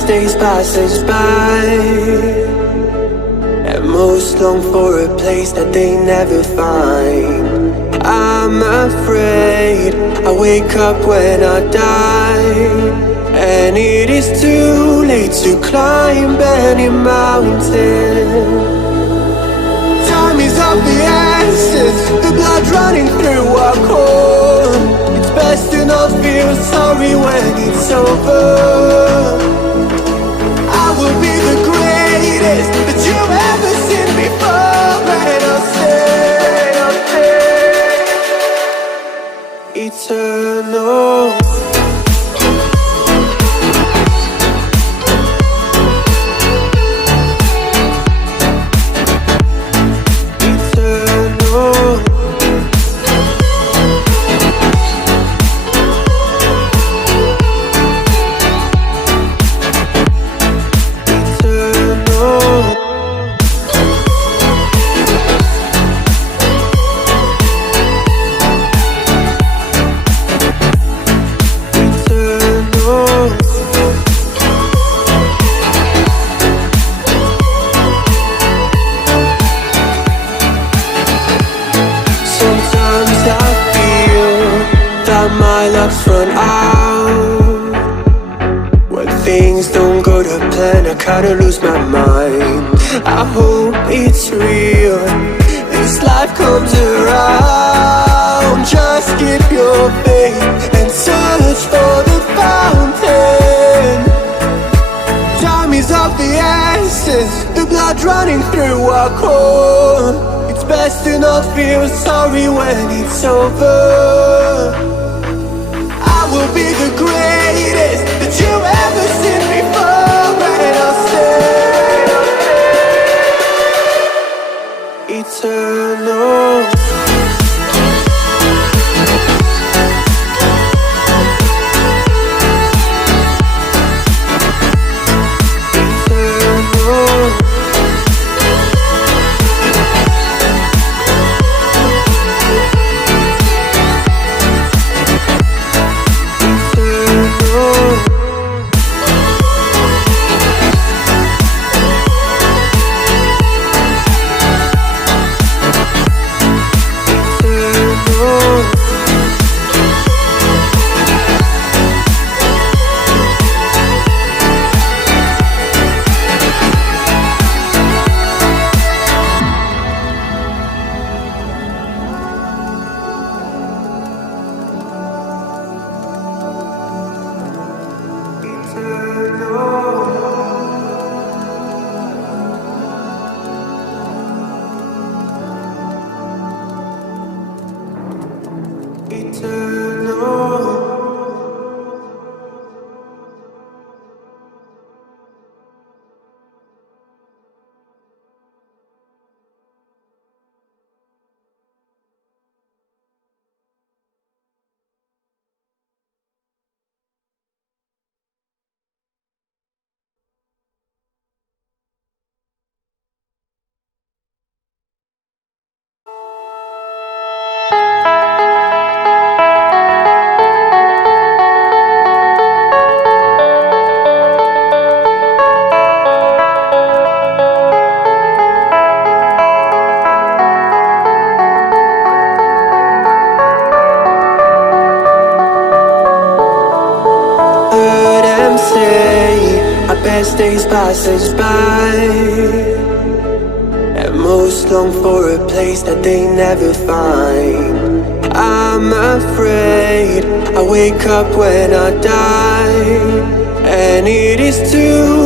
best days pass us by, and most long for a place that they never find. I'm afraid I wake up when I die, and it is too late to climb any mountain. Time is of the essence, the blood running through our core. It's best to not feel sorry when it's over. I will be the greatest that you've ever seen before, and I'll stay eternal. My luck's run out. When things don't go to plan, I kinda lose my mind. I hope it's real, this life comes around. Just keep your faith and search for the fountain. Time is of the essence, the blood running through our core. It's best to not feel sorry when it's over. Will be the greatest that you've ever seen before, and I'll stay eternal. Best days pass us by, and most long for a place that they never find. I'm afraid I wake up when I die, and it is too